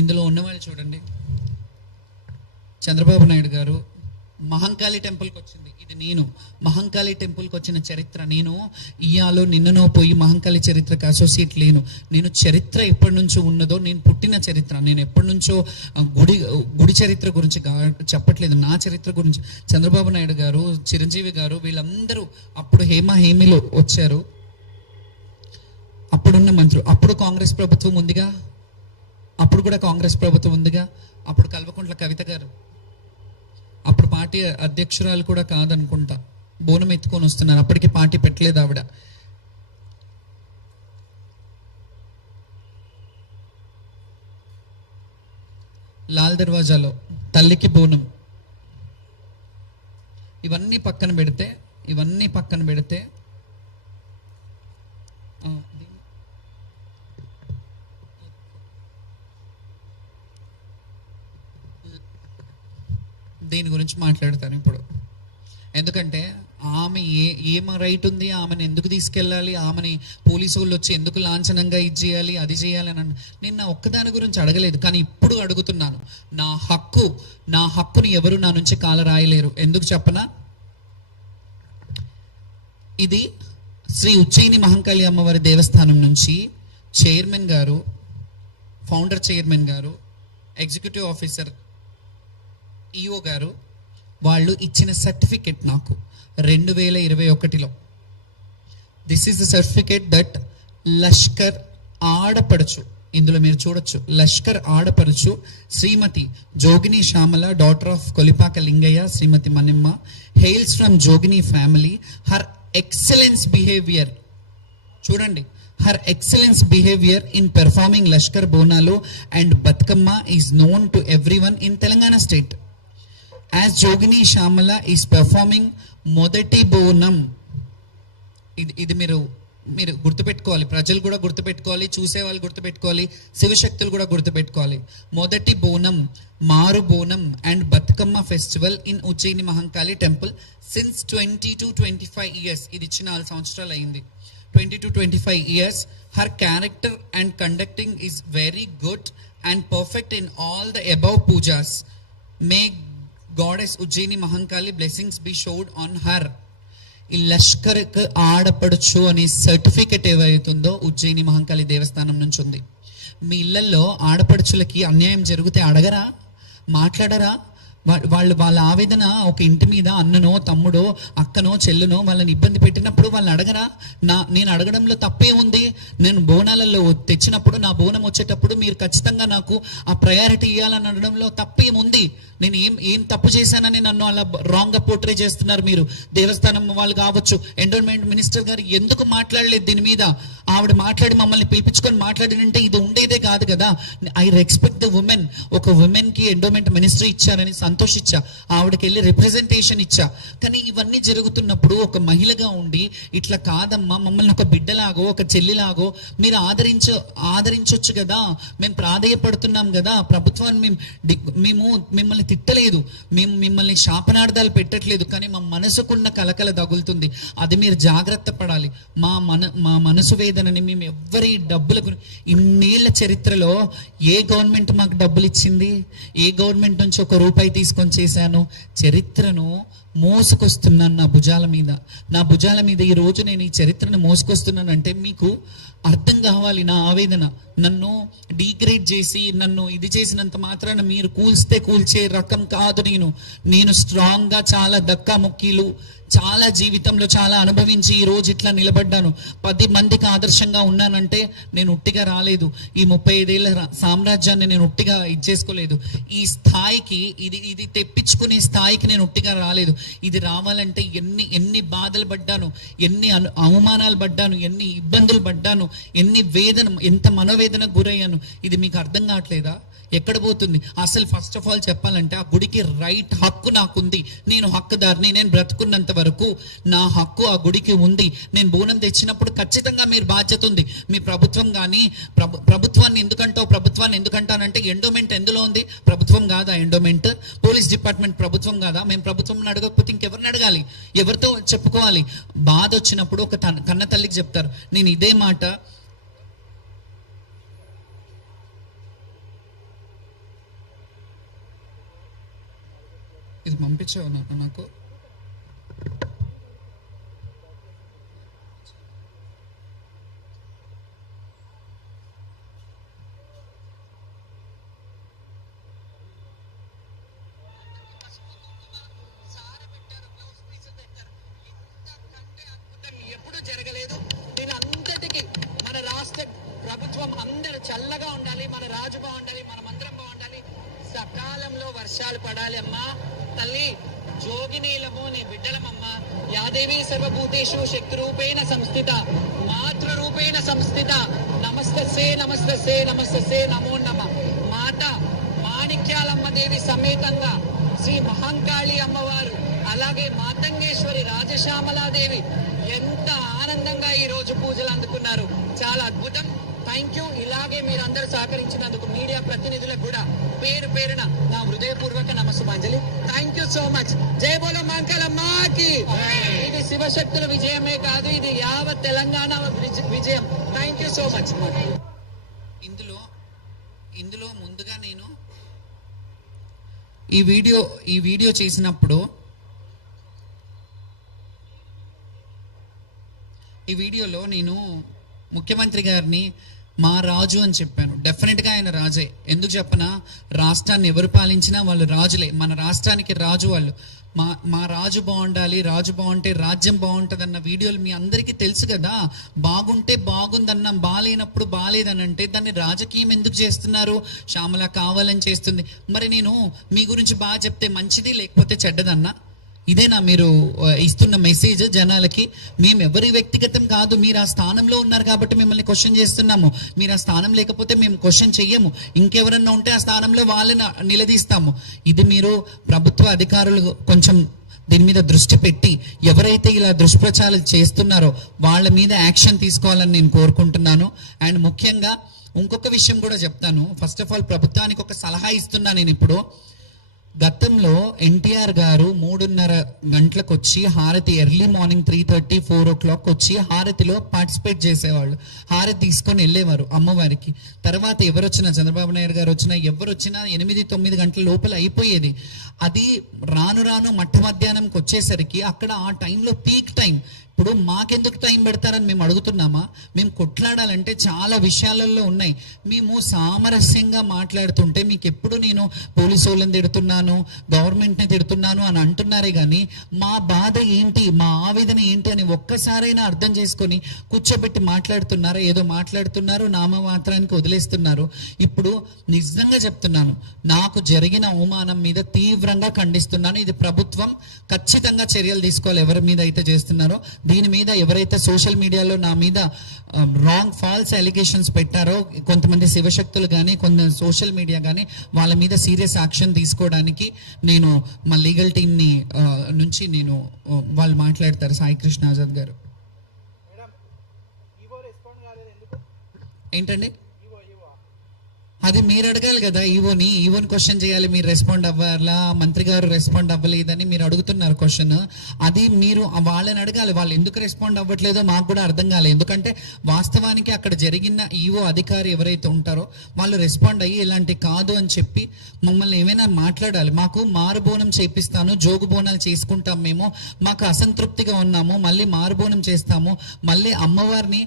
ఇందులో ఉన్నవాళ్ళు చూడండి, చంద్రబాబు నాయుడు గారు మహంకాళి టెంపుల్కి వచ్చింది, ఇది నేను మహంకాళి టెంపుల్కి వచ్చిన చరిత్ర నేను. ఇయాలో నిన్ననో పోయి మహంకాళి చరిత్రకు అసోసియేట్ లేను. నేను చరిత్ర ఎప్పటి నుంచో ఉన్నదో, నేను పుట్టిన చరిత్ర, నేను ఎప్పటి నుంచో గుడి చరిత్ర గురించి చెప్పట్లేదు, నా చరిత్ర గురించి. చంద్రబాబు నాయుడు గారు, చిరంజీవి గారు, వీళ్ళందరూ అప్పుడు హేమీలో వచ్చారు, అప్పుడున్న మంత్రులు. అప్పుడు కాంగ్రెస్ ప్రభుత్వం ఉందిగా, అప్పుడు కూడా కాంగ్రెస్ ప్రభుత్వం ఉందిగా. అప్పుడు కల్వకుంట్ల కవిత గారు, అప్పుడు పార్టీ అధ్యక్షురాలు కూడా కాదనుకుంటా, బోనం ఎత్తుకొని వస్తున్నారు. అప్పటికి పార్టీ పెట్టలేదు ఆవిడ. లాల్ దర్వాజాలో తల్లికి బోనం. ఇవన్నీ పక్కన పెడితే దీని గురించి మాట్లాడతాను ఇప్పుడు. ఎందుకంటే ఆమె ఏం రైట్ ఉంది, ఆమెను ఎందుకు తీసుకెళ్ళాలి, ఆమెని పోలీసు వాళ్ళు వచ్చి ఎందుకు లాంఛనంగా ఇది చేయాలి, అది చేయాలి అని నేను నా ఒక్కదాని గురించి అడగలేదు. కానీ ఇప్పుడు అడుగుతున్నాను, నా హక్కుని ఎవరు నా నుంచి కాల రాయలేరు. ఎందుకు చెప్పనా? ఇది శ్రీ ఉజ్జయిని మహంకాళి అమ్మవారి దేవస్థానం నుంచి చైర్మన్ గారు, ఫౌండర్ చైర్మన్ గారు, ఎగ్జిక్యూటివ్ ఆఫీసర్ ఈఓ గారు వాళ్ళు ఇచ్చిన సర్టిఫికెట్ నాకు 2021లో. This is the certificate that Lashkar ఆడపడుచు, ఇందులో మీరు చూడొచ్చు, లష్కర్ ఆడపడుచు Shrimati Jogini Shyamala, daughter of Kolipaka Lingaiah, Shrimati Manimma, hails from Jogini family. Her excellence behaviour, చూడండి, her excellence behavior in performing Lashkar Bonalu and Batkamma is known to everyone in Telangana state. As Jogini Shamala is performing Modati Bonam, ఇది మీరు గుర్తుపెట్టుకోవాలి, ప్రజలు కూడా గుర్తుపెట్టుకోవాలి, చూసేవాళ్ళు గుర్తుపెట్టుకోవాలి, శివశక్తులు కూడా గుర్తుపెట్టుకోవాలి. మొదటి బోనం, మారు Bonam and Bathukamma festival in Ujjaini Mahankali temple since 20 to 25 years. ఇది ఇచ్చి 4 సంవత్సరాలు అయింది. 20 to 25 years. Her character and conducting is very good and perfect in all the above pujas. May Goddess Ujjaini Mahankali blessings be showed on her. ఈ లష్కర్కి ఆడపడుచు అనే certificate ఏవైతుందో Ujjaini Mahankali దేవస్థానం నుంచి ఉంది. మీ ఇళ్లలో ఆడపడుచులకి అన్యాయం జరిగితే అడగరా, మాట్లాడరా? వాళ్ళ ఆవేదన ఒక ఇంటి మీద అన్ననో తమ్ముడో అక్కనో చెల్లునో వాళ్ళని ఇబ్బంది పెట్టినప్పుడు వాళ్ళని అడగరా? నేను అడగడంలో తప్పే ఉంది? నేను బోనాలలో తెచ్చినప్పుడు, నా బోనం వచ్చేటప్పుడు మీరు ఖచ్చితంగా నాకు ఆ ప్రయారిటీ ఇవ్వాలని అనడంలో తప్పేముంది? నేను ఏం తప్పు చేశానని నన్ను అలా రాంగ్గా పోర్ట్రే చేస్తున్నారు మీరు. దేవస్థానం వాళ్ళు కావచ్చు, ఎండోన్మెంట్ మినిస్టర్ గారు ఎందుకు మాట్లాడలేదు దీని మీద? ఆవిడ మాట్లాడి మమ్మల్ని పిలిపించుకొని మాట్లాడినంటే ఇది ఉండేదే కాదు కదా. I respect the women. ఒక ఉమెన్ కి ఎండోమెంట్ మినిస్టర్ ఇచ్చారని సంతోషించా, ఆవిడకి వెళ్ళి రిప్రజెంటేషన్ ఇచ్చా. కానీ ఇవన్నీ జరుగుతున్నప్పుడు ఒక మహిళగా ఉండి ఇట్లా కాదమ్మా, మమ్మల్ని ఒక బిడ్డలాగో ఒక చెల్లిలాగో మీరు ఆదరించొచ్చు కదా, మేము ప్రాధేయపడుతున్నాం కదా. ప్రభుత్వాన్ని మేము మిమ్మల్ని తిట్టలేదు, మేము మిమ్మల్ని శాపనార్థాలు పెట్టట్లేదు, కానీ మా మనసుకున్న కలకల తగులుతుంది. అది మీరు జాగ్రత్త పడాలి. మా మనసు వేదనని మేము ఎవ్వరి డబ్బుల గురించి, ఇన్నేళ్ల చరిత్రలో ఏ గవర్నమెంట్ మాకు డబ్బులు ఇచ్చింది? ఏ గవర్నమెంట్ నుంచి ఒక రూపాయి తీసుకొని చేశాను? చరిత్రను మోసుకొస్తున్నాను నా భుజాల మీద ఈ రోజు నేను ఈ చరిత్రను మోసుకొస్తున్నానంటే మీకు అర్థం కావాలి నా ఆవేదన. నన్ను డీగ్రేడ్ చేసి నన్ను ఇది చేసినంత మాత్రాన మీరు కూల్చే రకం కాదు. నేను స్ట్రాంగ్ గా చాలా దక్కా ముక్కీలు చాలా జీవితంలో చాలా అనుభవించి ఈ రోజు ఇట్లా నిలబడ్డాను. 10 మందికి ఆదర్శంగా ఉన్నానంటే నేను ఉట్టిగా రాలేదు. ఈ 35 ఏళ్ల సామ్రాజ్యాన్ని నేను ఉట్టిగా ఇచ్చేసుకోలేదు. ఈ స్థాయికి ఇది తెప్పించుకునే స్థాయికి నేను ఉట్టిగా రాలేదు. ఇది రావాలంటే ఎన్ని బాధలు పడ్డాను, ఎన్ని అవమానాలు పడ్డాను, ఎన్ని ఇబ్బందులు పడ్డాను, ఎంత మనోవేదనకు గురయ్యాను. ఇది మీకు అర్థం కావట్లేదా? ఎక్కడ పోతుంది అసలు? ఫస్ట్ ఆఫ్ ఆల్ చెప్పాలంటే ఆ గుడికి రైట్ హక్కు నాకుంది. నేను హక్కుదారిని. నేను బ్రతుకున్నంత వరకు నా హక్కు ఆ గుడికి ఉంది. నేను బోనం తెచ్చినప్పుడు ఖచ్చితంగా మీరు బాధ్యత ఉంది. మీ ప్రభుత్వం కానీ ప్రభుత్వాన్ని ఎందుకంటానంటే ఎండోమెంట్ ఎందులో ఉంది? ప్రభుత్వం కాదా ఎండోమెంట్? పోలీస్ డిపార్ట్మెంట్ ప్రభుత్వం కాదా? మేము ప్రభుత్వం అడగకపోతే ఇంకెవరిని అడగాలి? ఎవరితో చెప్పుకోవాలి? బాధ వచ్చినప్పుడు ఒక కన్న తల్లికి చెప్తారు. నేను ఇదే మాట పంపించావు నాకు. ఎప్పుడు జరగలేదు. దీని అంతటికి మన రాష్ట్ర ప్రభుత్వం అందరూ చల్లగా ఉండాలి, మన రాజు బాగుండాలి, మనమందరం బాగుండాలి, సకాలంలో వర్షాలు పడాలి. అమ్మా తల్లి జోగినీలము నీ బిడ్డలమమ్మా. యాదేవి సర్వభూతేషు శక్తి రూపేణ సంస్థిత మాతృరూపేణ సంస్థిత నమస్తసే నమస్తసే నమస్తసే నమో నమ. మాత మాణిక్యాలమ్మ దేవి సమేతంగా శ్రీ మహంకాళి అమ్మవారు, అలాగే మాతంగేశ్వరి రాజశ్యామలాదేవి ఎంత ఆనందంగా ఈ రోజు పూజలు అందుకున్నారు. చాలా అద్భుతం. Thank you. ఇలాగే మీరందరూ సహకరించినందుకు మీడియా ప్రతినిధులకు కూడా పేరు పేరున నా హృదయపూర్వక నమస్సుమాంజలి. Thank you so much. జై బోలో మహంకాళమ్మకి. ఇది శివశక్తుల విజయమే కాదు, ఇది యావత్ తెలంగాణ విజయం. Thank you so much. ఇందులో ముందుగా నేను ఈ వీడియో చేసినప్పుడు ఈ వీడియోలో నేను ముఖ్యమంత్రి గారిని మా రాజు అని చెప్పాను. డెఫినెట్గా ఆయన రాజే. ఎందుకు చెప్పనా, రాష్ట్రాన్ని ఎవరు పాలించినా వాళ్ళు రాజులే. మన రాష్ట్రానికి రాజు వాళ్ళు. మా రాజు బాగుండాలి, రాజు బాగుంటే రాజ్యం బాగుంటుంది అన్న వీడియోలు మీ అందరికీ తెలుసు కదా. బాగుంటే బాగుందన్నాం, బాగాలేనప్పుడు బాగాలేదని అంటే దాన్ని రాజకీయం ఎందుకు చేస్తున్నారు? శ్యామల కావాలని చేస్తుంది. మరి నేను మీ గురించి బాగా చెప్తే మంచిది, లేకపోతే చెడ్డదన్నా? ఇదేనా మీరు ఇస్తున్న మెసేజ్ జనాలకి? మేము ఎవరి వ్యక్తిగతం కాదు, మీరు ఆ స్థానంలో ఉన్నారు కాబట్టి మిమ్మల్ని క్వశ్చన్ చేస్తున్నాము. మీరు ఆ స్థానం లేకపోతే మేము క్వశ్చన్ చెయ్యము. ఇంకెవరన్నా ఉంటే ఆ స్థానంలో వాళ్ళని నిలదీస్తాము. ఇది మీరు ప్రభుత్వ అధికారులు కొంచెం దీని మీద దృష్టి పెట్టి ఎవరైతే ఇలా దుష్ప్రచారాలు చేస్తున్నారో వాళ్ళ మీద యాక్షన్ తీసుకోవాలని నేను కోరుకుంటున్నాను. అండ్ ముఖ్యంగా ఇంకొక విషయం కూడా చెప్తాను. ఫస్ట్ ఆఫ్ ఆల్ ప్రభుత్వానికి ఒక సలహా ఇస్తున్నా నేను ఇప్పుడు. గతంలో ఎన్టీఆర్ గారు 3:30 గంటలకు వచ్చి హారతి, ఎర్లీ మార్నింగ్ 3:30, 4 o'clock వచ్చి హారతిలో పార్టిసిపేట్ చేసేవాళ్ళు. హారతి తీసుకొని వెళ్ళేవారు అమ్మవారికి. తర్వాత ఎవరు వచ్చినా, చంద్రబాబు నాయుడు గారు వచ్చినా, ఎవరు వచ్చినా 8-9 గంటల లోపల అయిపోయేది. అది రాను రాను మట్ట మధ్యాహ్నంకి వచ్చేసరికి అక్కడ ఆ టైంలో పీక్ టైం. ఇప్పుడు మాకెందుకు టైం పెడతారని మేము అడుగుతున్నామా? మేము కొట్లాడాలంటే చాలా విషయాలలో ఉన్నాయి. మేము సామరస్యంగా మాట్లాడుతుంటే మీకు ఎప్పుడు నేను పోలీసు వాళ్ళని తిడుతున్నాను, గవర్నమెంట్ని తిడుతున్నాను అని అంటున్నారే కానీ మా బాధ ఏంటి, మా ఆవేదన ఏంటి అని ఒక్కసారైనా అర్థం చేసుకొని కూర్చోబెట్టి మాట్లాడుతున్నారా? ఏదో మాట్లాడుతున్నారు, నామమాత్రానికి వదిలేస్తున్నారు. ఇప్పుడు నిజంగా చెప్తున్నాను, నాకు జరిగిన అవమానం మీద తీవ్రంగా ఖండిస్తున్నాను. ఇది ప్రభుత్వం ఖచ్చితంగా చర్యలు తీసుకోవాలి ఎవరి మీద అయితే చేస్తున్నారో. దీని మీద ఎవరైతే సోషల్ మీడియాలో నా మీద రాంగ్ ఫాల్స్ అలిగేషన్స్ పెట్టారో, కొంతమంది శివశక్తులు కానీ కొంత సోషల్ మీడియా కానీ, వాళ్ళ మీద సీరియస్ యాక్షన్ తీసుకోవడానికి నేను మా లీగల్ టీమ్ని నుంచి నేను వాళ్ళు మాట్లాడతారు. సాయి కృష్ణ ఆజాద్ గారు. ఏంటండి అది మీరు అడగాలి కదా. ఈవోని క్వశ్చన్ చేయాలి. మీరు రెస్పాండ్ అవ్వాలా, మంత్రి గారు రెస్పాండ్ అవ్వలేదని మీరు అడుగుతున్నారు క్వశ్చన్. అది మీరు వాళ్ళని అడగాలి. వాళ్ళు ఎందుకు రెస్పాండ్ అవ్వట్లేదో మాకు కూడా అర్థం కాలేదు. ఎందుకంటే వాస్తవానికి అక్కడ జరిగిన ఈవో అధికారి ఎవరైతే ఉంటారో వాళ్ళు రెస్పాండ్ అయ్యి ఇలాంటి కాదు అని చెప్పి మమ్మల్ని ఏమైనా మాట్లాడాలి. మాకు మారుబోనం చేపిస్తాను, జోగు బోనాలు చేసుకుంటాం, మేము మాకు అసంతృప్తిగా ఉన్నాము, మళ్ళీ మారుబోనం చేస్తాము, మళ్ళీ అమ్మవారిని